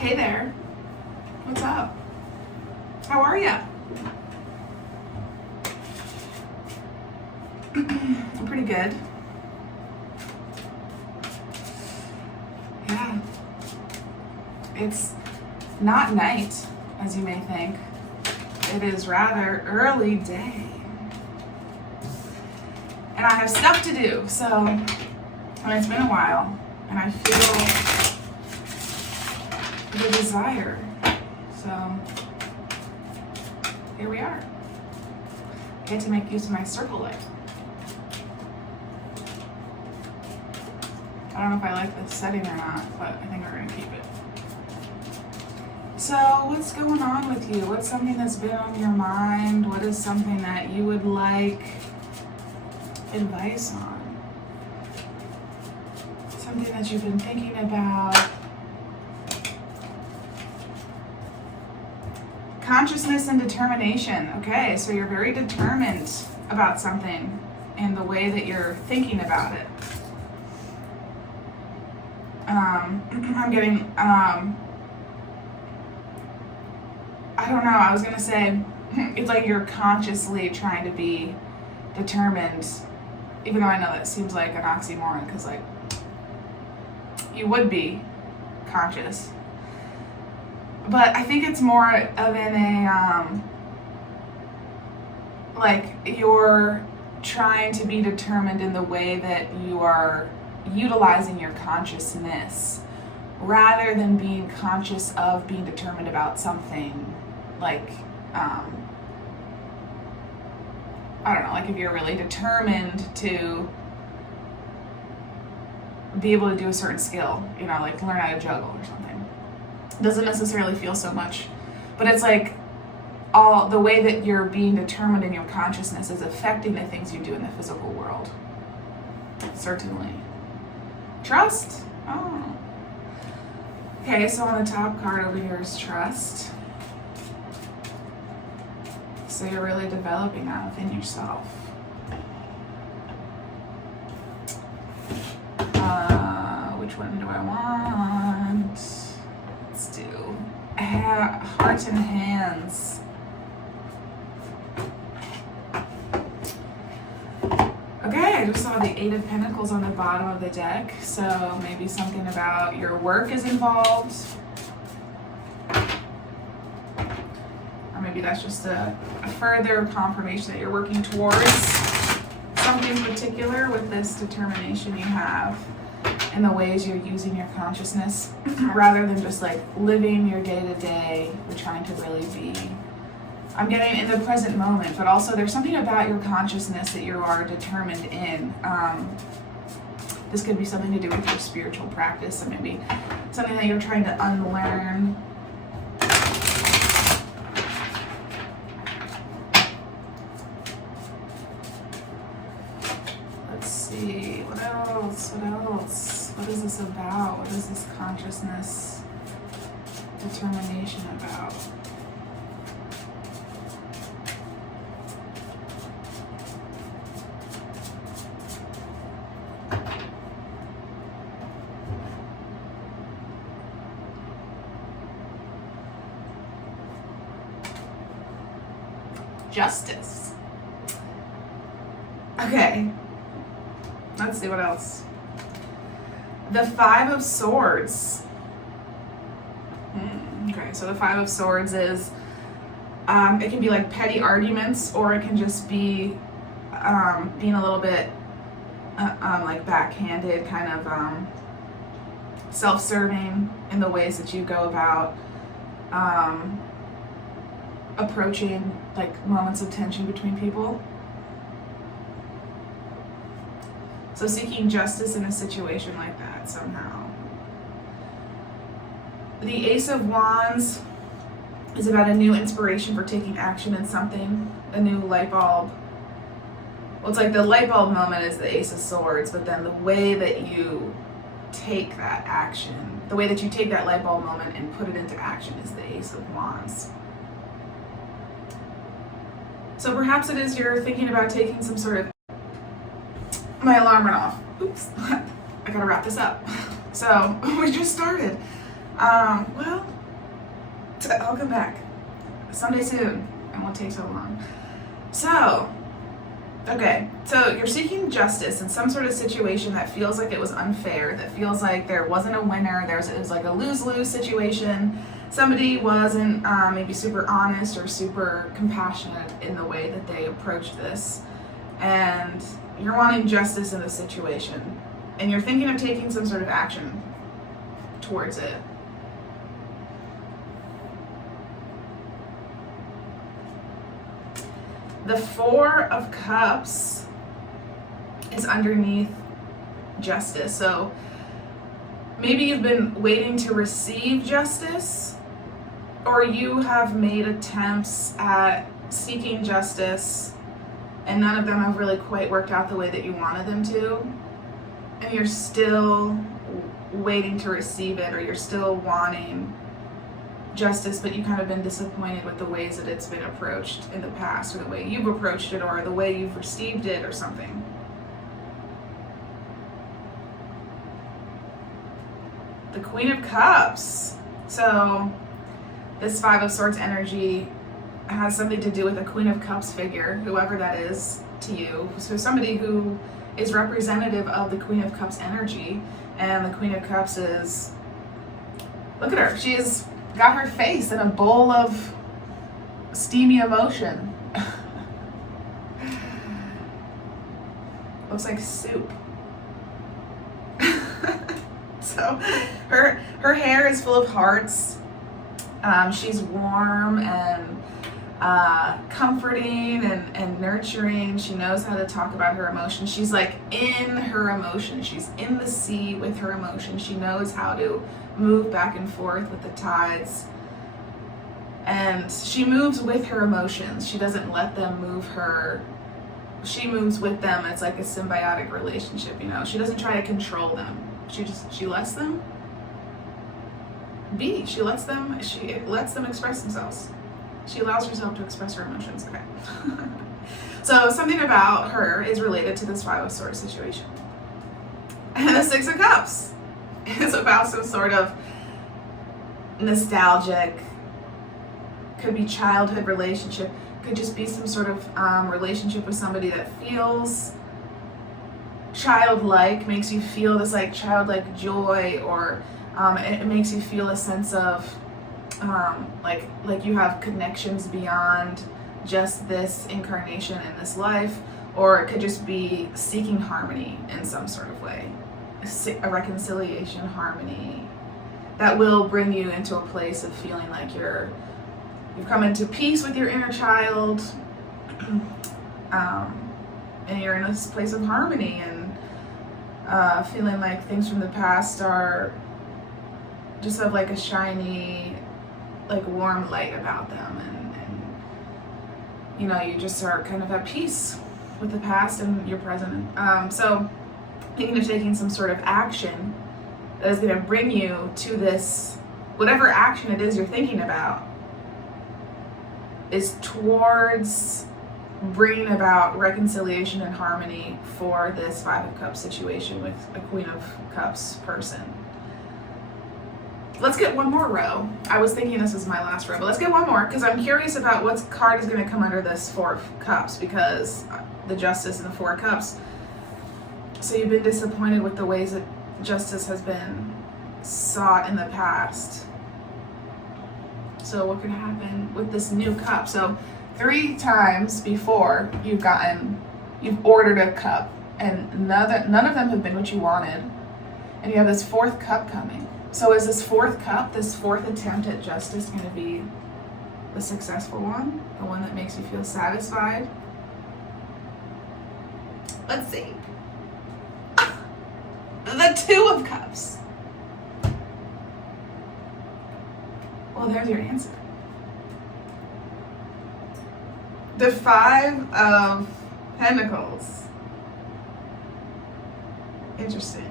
Hey there. What's up? How are ya? I'm pretty good. Yeah. It's not night, as you may think. It is rather early day. And I have stuff to do, so it's been a while, and I feel the desire. So here we are. I get to make use of my circle light. I don't know if I like this setting or not, but I think we're gonna keep it. So what's going on with you? What's something that's been on your mind? What is something that you would like advice on? Something that you've been thinking about? Consciousness and determination. Okay, so you're very determined about something in the way that you're thinking about it. I'm getting, I don't know, I was gonna say, it's like you're consciously trying to be determined, even though I know that seems like an oxymoron, because like, you would be conscious. But I think it's more of in a, like you're trying to be determined in the way that you are utilizing your consciousness rather than being conscious of being determined about something. Like, I don't know, like if you're really determined to be able to do a certain skill, you know, like learn how to juggle or something. Doesn't necessarily feel so much, but it's like all the way that you're being determined in your consciousness is affecting the things you do in the physical world. Certainly. Trust? Oh. Okay, so on the top card over here is trust. So you're really developing that within yourself. Which one do I want? Let's do heart and hands. Okay, I just saw the Eight of Pentacles on the bottom of the deck, so maybe something about your work is involved. Or maybe that's just a further confirmation that you're working towards something particular with this determination you have in the ways you're using your consciousness rather than just like living your day-to-day. You're trying to really be, I'm getting in the present moment, but also there's something about your consciousness that you are determined in. This could be something to do with your spiritual practice, and maybe something that you're trying to unlearn. Let's see, what else? What is this about? What is this consciousness determination about? Justice. Okay, let's see what else. The Five of Swords. Okay, so the Five of Swords is, it can be like petty arguments, or it can just be being a little bit like backhanded, kind of self-serving in the ways that you go about approaching like moments of tension between people. So seeking justice in a situation like that somehow. The Ace of Wands is about a new inspiration for taking action in something, a new light bulb. Well, it's like the light bulb moment is the Ace of Swords, but then the way that you take that action, the way that you take that light bulb moment and put it into action is the Ace of Wands. So perhaps it is you're thinking about taking some sort of, my alarm went off. Oops, I gotta wrap this up. So we just started. Well, I'll come back someday soon. It won't take so long. So, okay, so you're seeking justice in some sort of situation that feels like it was unfair, that feels like there wasn't a winner, it was like a lose-lose situation. Somebody wasn't maybe super honest or super compassionate in the way that they approached this. And you're wanting justice in the situation. And you're thinking of taking some sort of action towards it. The Four of Cups is underneath justice. So maybe you've been waiting to receive justice, or you have made attempts at seeking justice and none of them have really quite worked out the way that you wanted them to, and you're still waiting to receive it, or you're still wanting justice, but you kind of been disappointed with the ways that it's been approached in the past, or the way you've approached it, or the way you've received it, or something. The Queen of Cups. So this Five of Swords energy has something to do with a Queen of Cups figure, whoever that is to you. So somebody who is representative of the Queen of Cups energy, and the Queen of Cups is, look at her, she's got her face in a bowl of steamy emotion. Looks like soup. So her hair is full of hearts. She's warm and comforting and nurturing. She knows how to talk about her emotions. She's like in her emotions. She's in the sea with her emotions. She knows how to move back and forth with the tides. And she moves with her emotions. She doesn't let them move her. She moves with them. It's like a symbiotic relationship, you know. She doesn't try to control them. She lets them be. She lets them express themselves. She allows herself to express her emotions. Okay. So something about her is related to this Five of Swords situation. And the Six of Cups is about some sort of nostalgic, could be childhood relationship, could just be some sort of relationship with somebody that feels childlike, makes you feel this like childlike joy, or it makes you feel a sense of like you have connections beyond just this incarnation in this life, or it could just be seeking harmony in some sort of way, a reconciliation, harmony that will bring you into a place of feeling like you've come into peace with your inner child, and you're in this place of harmony, and feeling like things from the past are just have like a shiny, like warm light about them, and you know, you just are kind of at peace with the past and your present. So thinking of taking some sort of action that is going to bring you to this, whatever action it is you're thinking about, is towards bringing about reconciliation and harmony for this Five of Cups situation with a Queen of Cups person. Let's get one more row. I was thinking this was my last row, but let's get one more, because I'm curious about what card is going to come under this Four of Cups, because the Justice and the Four of Cups. So you've been disappointed with the ways that justice has been sought in the past. So what could happen with this new cup? So 3 times before you've ordered a cup, and none of them have been what you wanted, and you have this 4th cup coming. So is this 4th cup, this 4th attempt at justice, going to be the successful one? The one that makes you feel satisfied? Let's see. The 2 of Cups. Well, there's your answer. The 5 of Pentacles. Interesting.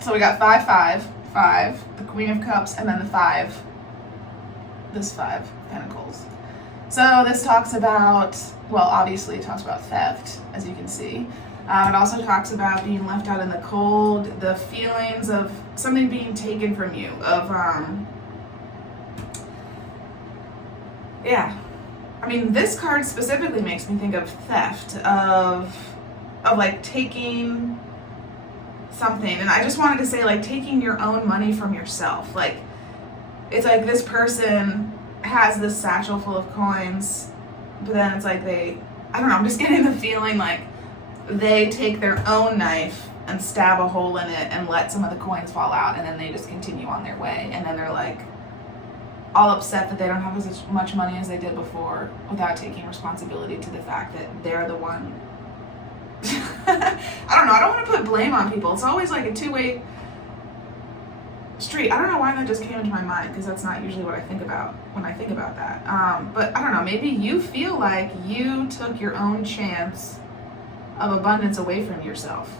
So we got 5, 5, 5, the Queen of Cups, and then the 5, this 5 Pentacles. So this talks about, well, obviously it talks about theft, as you can see. It also talks about being left out in the cold, the feelings of something being taken from you, of, yeah. I mean, this card specifically makes me think of theft, of like taking something. And I just wanted to say, like, taking your own money from yourself. Like, it's like this person has this satchel full of coins, but then it's like I don't know, I'm just getting the feeling like they take their own knife and stab a hole in it and let some of the coins fall out, and then they just continue on their way. And then they're like all upset that they don't have as much money as they did before, without taking responsibility to the fact that they're the one. I don't know, I don't want to put blame on people. It's always like a two-way street. I don't know why that just came into my mind, because that's not usually what I think about when I think about that. But I don't know, maybe you feel like you took your own chance of abundance away from yourself.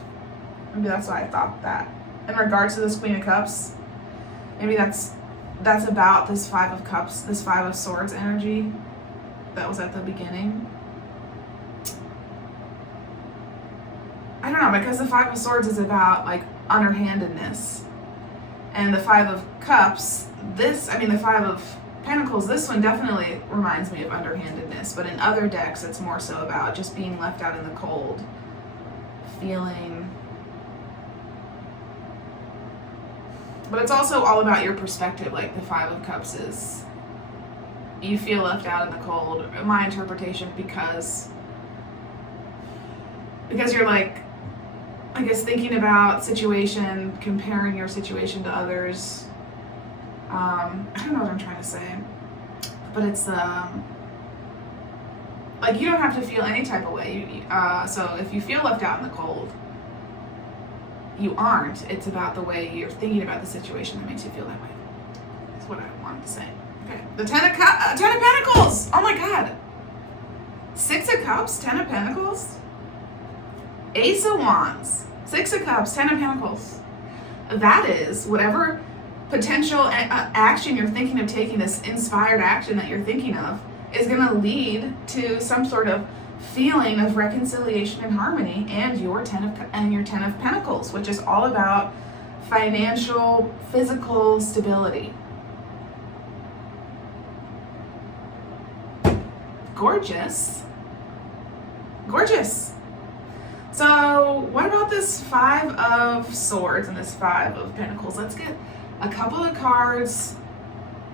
Maybe that's why I thought that. In regards to this Queen of Cups, maybe that's about this Five of Cups, this Five of Swords energy that was at the beginning. I don't know, because the Five of Swords is about like underhandedness. And the Five of Cups, the Five of Pentacles, this one definitely reminds me of underhandedness. But in other decks, it's more so about just being left out in the cold, feeling. But it's also all about your perspective, like the Five of Cups is. You feel left out in the cold, my interpretation, because you're like, I guess, thinking about situation, comparing your situation to others. I don't know what I'm trying to say, but it's like you don't have to feel any type of way. So if you feel left out in the cold, you aren't. It's about the way you're thinking about the situation that makes you feel that way. That's what I wanted to say. Okay, the Ten of Pentacles. Oh my God. Six of Cups, Ten of Pentacles. Ace of Wands, Six of Cups, Ten of Pentacles. That is whatever potential action you're thinking of taking, this inspired action that you're thinking of, is going to lead to some sort of feeling of reconciliation and harmony, and your Ten of Pentacles, which is all about financial, physical stability. Gorgeous. Gorgeous. So what about this Five of Swords and this Five of Pentacles? Let's get a couple of cards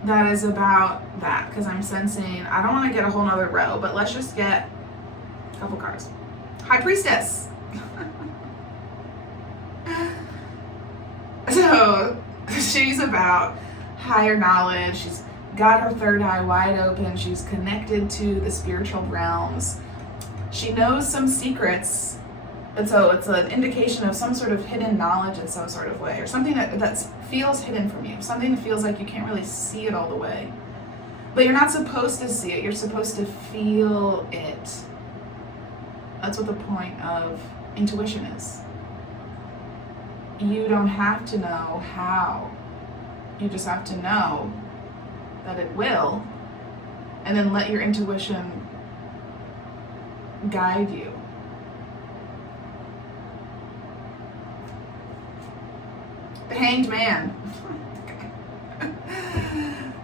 that is about that, because I'm sensing, I don't want to get a whole nother row, but let's just get a couple cards. High Priestess. So she's about higher knowledge. She's got her third eye wide open. She's connected to the spiritual realms. She knows some secrets. And so it's an indication of some sort of hidden knowledge in some sort of way, or something that feels hidden from you, something that feels like you can't really see it all the way. But you're not supposed to see it, you're supposed to feel it. That's what the point of intuition is. You don't have to know how. You just have to know that it will, and then let your intuition guide you. The Hanged Man.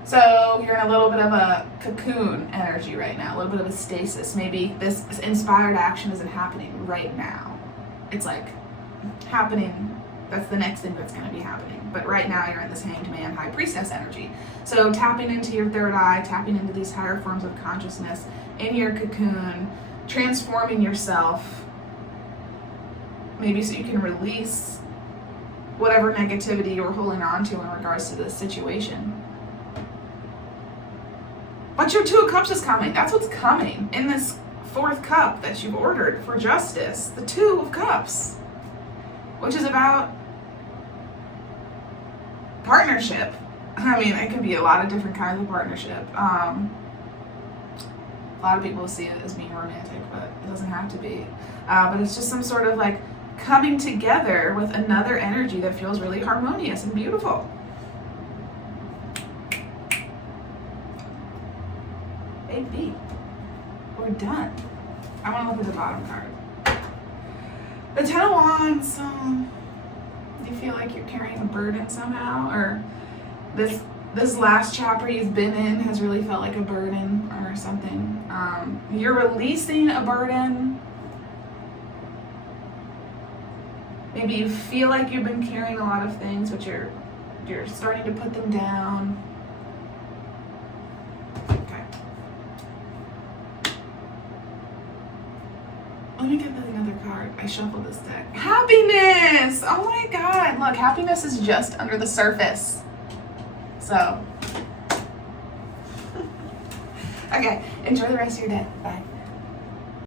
So you're in a little bit of a cocoon energy right now, a little bit of a stasis. Maybe this inspired action isn't happening right now. It's like happening, that's the next thing that's going to be happening. But right now you're in this Hanged Man, High Priestess energy. So tapping into your third eye, tapping into these higher forms of consciousness in your cocoon, transforming yourself, maybe so you can release whatever negativity you were holding on to in regards to this situation. But your Two of Cups is coming. That's what's coming in this fourth cup that you've ordered for justice. The Two of Cups, which is about partnership. I mean, it can be a lot of different kinds of partnership. A lot of people see it as being romantic, but it doesn't have to be. But it's just some sort of like coming together with another energy that feels really harmonious and beautiful. Baby, we're done. I want to look at the bottom card. The Ten of Wands, you feel like you're carrying a burden somehow, or this last chapter you've been in has really felt like a burden or something. You're releasing a burden. Maybe you feel like you've been carrying a lot of things, but you're starting to put them down. Okay. Let me get another card. I shuffled this deck. Happiness! Oh my God. Look, happiness is just under the surface. So, okay. Enjoy the rest of your day. Bye.